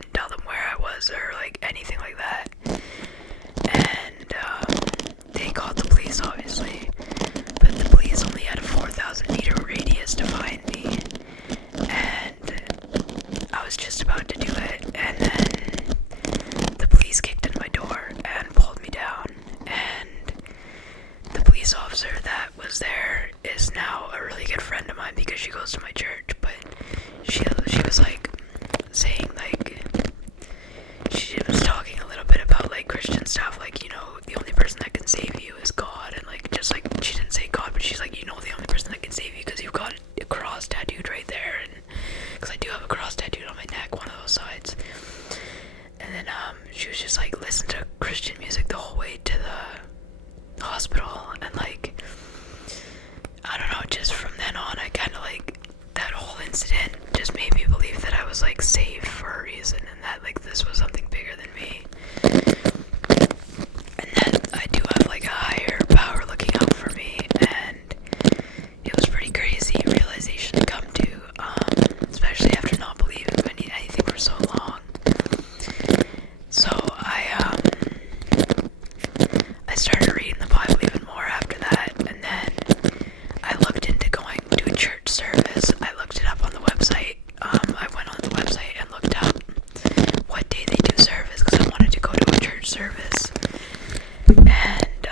wouldn't tell them where I was or like anything like that. And they called the police, obviously, but the police only had a 4,000 meter radius to find me, and I was just about to do it, and then the police kicked in my door and pulled me down, and the police officer that was there is now a really good friend of mine because she goes to my church, but she was like saying like, she was talking a little bit about like Christian stuff, like, you know, the only person that can save you is God, and like, just like, she didn't say God, but she's like, you know, the only person that can save you because you've got a cross tattooed right there, and because I do have a cross tattooed on my neck, one of those sides. And then she was just like, listen to Christian music the whole way to the hospital, and like, I don't know, just from then on, I kind of like, that whole incident just made me believe that I was like saved for a reason, and that like this was something bigger than me, and that I do have like a higher power looking out for me. And it was pretty crazy realization to come to, especially after not believing anything for so long. So I started reading the Bible even more after that, and then I looked into going to a church service. I looked it up on the website. I went on the website and looked up what day they do service because I wanted to go to a church service. And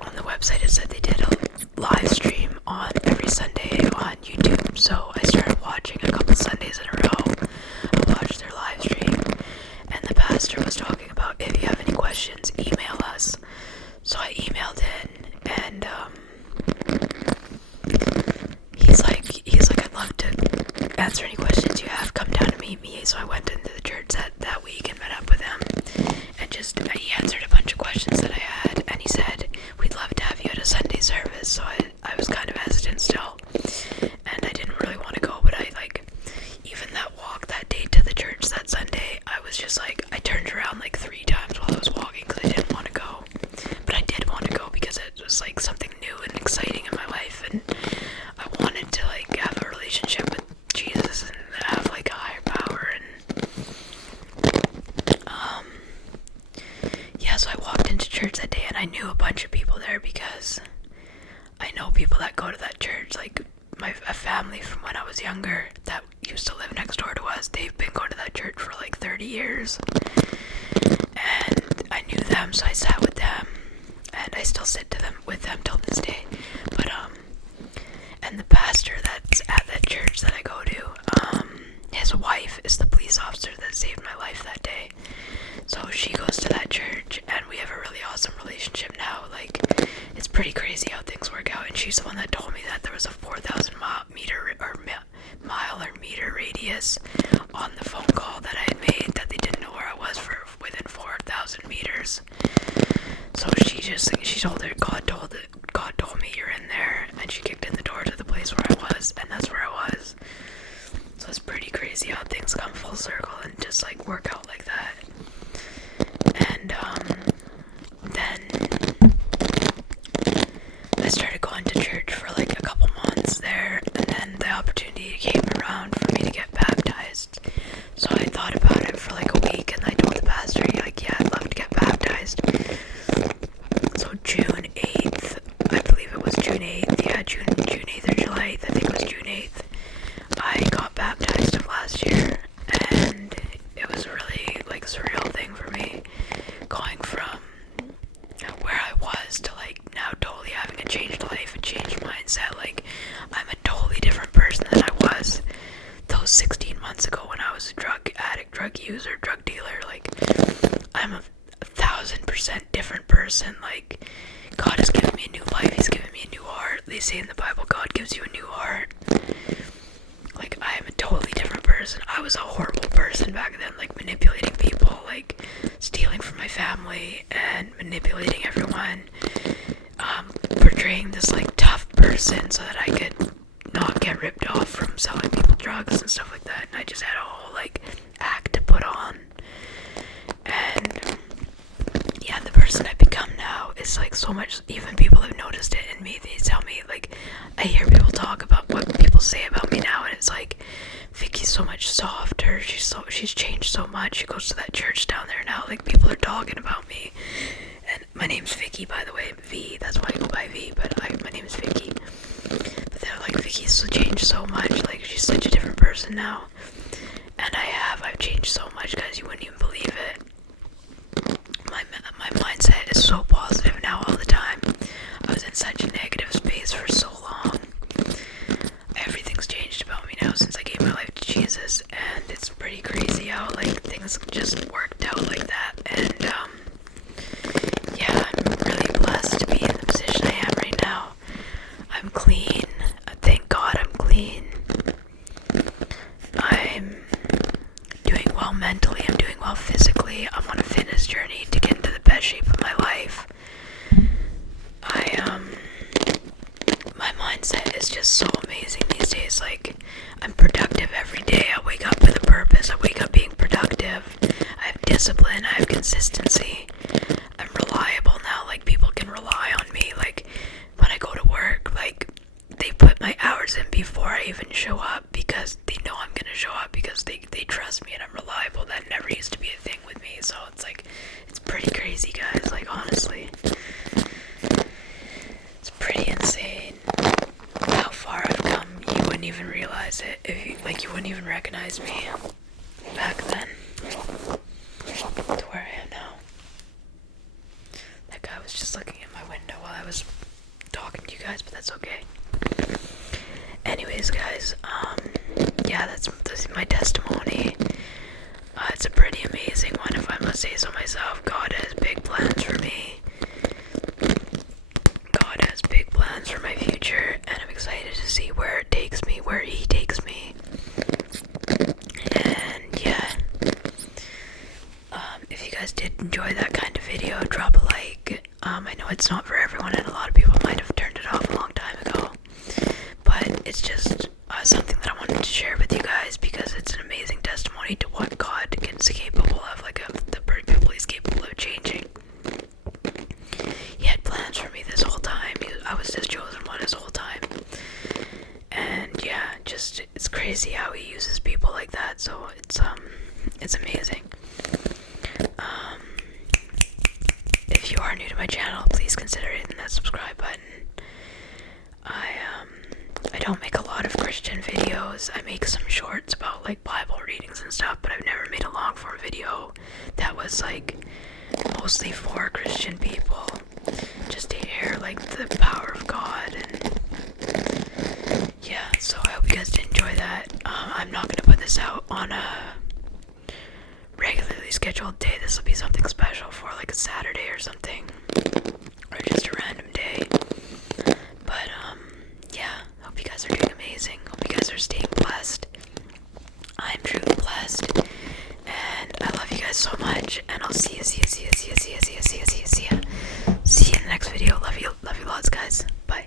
on the website it said they did a live stream on every Sunday on YouTube. So I started watching a couple Sundays in a row. I watched their live stream, and the pastor was talking about, if you have any questions, email us. So I emailed in, and he's like, I'd love to answer any questions you have. Come down and meet me. So I went into the church that week and met up with him, and he answered a bunch of questions that I had, and he said, we'd love to have you at a Sunday service. So I was kind of hesitant still, and I didn't really want to go, but I like, even that walk that day to the church that Sunday, I was just like, I turned around like 3 times while I was walking because I didn't want to go, but I did want to go because it was like something new and exciting in my life, and I wanted to like have a relationship with Jesus and have like a higher power. And yeah, so I walked into church that day, and I knew a bunch of people there because I know people that go to that church, like a family from when I was younger that used to live next door to us. They've been going to that church for like 30 years, and I knew them, so I sat with them, and I still sit with them till this day. But and the pastor that's at that church that I go to, his wife is the police officer that saved my life that day. So she goes to that church, and we have a really awesome relationship now. Like, it's pretty crazy how things work out, and she's the one that told me that there was a 4,000 mile or meter radius on the phone call that I had made, that they didn't know where I was for within 4,000 meters. So she told her, God told me you're in there, and she kicked in the door to the place where I was, and that's where I was. So it's pretty crazy how things come full circle and just like work out like that. And then I started going to church for like a couple months there, and then the opportunity came around for me to get baptized. So I thought about it for like a week, and I told the pastor, like, yeah, I'd love to get baptized. So June 8th, I believe it was June 8th, yeah, June 8th or July 8th, I think it was June 8th, I got baptized of last year, and it was a really like surreal thing for me, going from where I was to like now totally having a changed life, a changed mindset. Like, I'm a totally different person than I was those 16 months ago when I was a drug addict, drug user, drug dealer. Like, I'm a 1,000% different person. Like, God has given me a new life. He's given me a new heart. They say in the Bible, God gives you a new heart. Like, I am a totally different person. I was a horrible person back then, like manipulating people, like stealing from my family and manipulating everyone, portraying this like tough person so that I could not get ripped off from selling people drugs and stuff like that. And I just had a whole like act to put on. And yeah, the person I've become now is like so much. Even people have noticed it in me. They tell me, like, I hear people talk about what people say about me now, and it's like, Vicky's Vicky's so much softer. She's changed so much. She goes to that church down there now. Like, people are talking about me. And my name's Vicky, by the way. V. That's why I go by V. But my name is Vicky. But they're like, Vicky's changed so much. Like, she's such a different person now. And I've changed so much, guys. You wouldn't even believe it. My mindset is so positive now all the time. I was in such a negative space for so long. Everything's changed about me now since I gave my life to Jesus, and it's pretty crazy how like things just worked out like that. And yeah, I'm really blessed to be in the position I am right now. I'm clean. Thank God I'm clean. I'm doing well mentally. I'm doing well physically. I'm on a fitness journey to get into the best shape of my life. My mindset is just so amazing these days. Like, I'm productive every day. I wake up with a purpose. I wake up being productive. I have discipline. I have consistency. I'm reliable now. Like, people can rely on me. Like, when I go to work, like, they put my hours in before I even show up because they know I'm gonna show up because they trust me and I'm reliable. That never used to be a thing with me. So it's like, it's pretty crazy, guys. Like, honestly, it's pretty insane how far I've come. You wouldn't even realize it if you wouldn't even recognize me back then to where I am now. That guy was just looking at my window while I was talking to you guys, but that's okay. Anyways, guys, yeah, that's my testimony. It's a pretty amazing one, if I must say so myself. God has big plans for me. God has big plans for my future, and I'm excited to see where it takes me, where He takes me. And yeah, if you guys did enjoy that kind of video, drop a like. I know it's not for everyone, and a lot of people might have turned it off a long time ago, but it's just something that I wanted to share with you guys because it's an amazing testimony to what God is capable of, like of the people He's capable of changing. He had plans for me this whole time. I was His chosen one this whole time. And yeah, just it's crazy how He uses people like that. So it's amazing. If you are new to my channel, please consider hitting that subscribe button. I don't make a lot of Christian videos. I make some shorts about like Bible readings and stuff, but I've never made a long form video that was like mostly for Christian people, just to hear like the power of God. And yeah, so I hope you guys did enjoy that. I'm not gonna put this out on a regularly scheduled day. This will be something special for like a Saturday or something, or just a random day. But yeah, hope you guys are doing amazing. Hope you guys are staying blessed. I'm truly blessed, and I love you guys so much. And I'll see you in the next video. Love you lots, guys. Bye.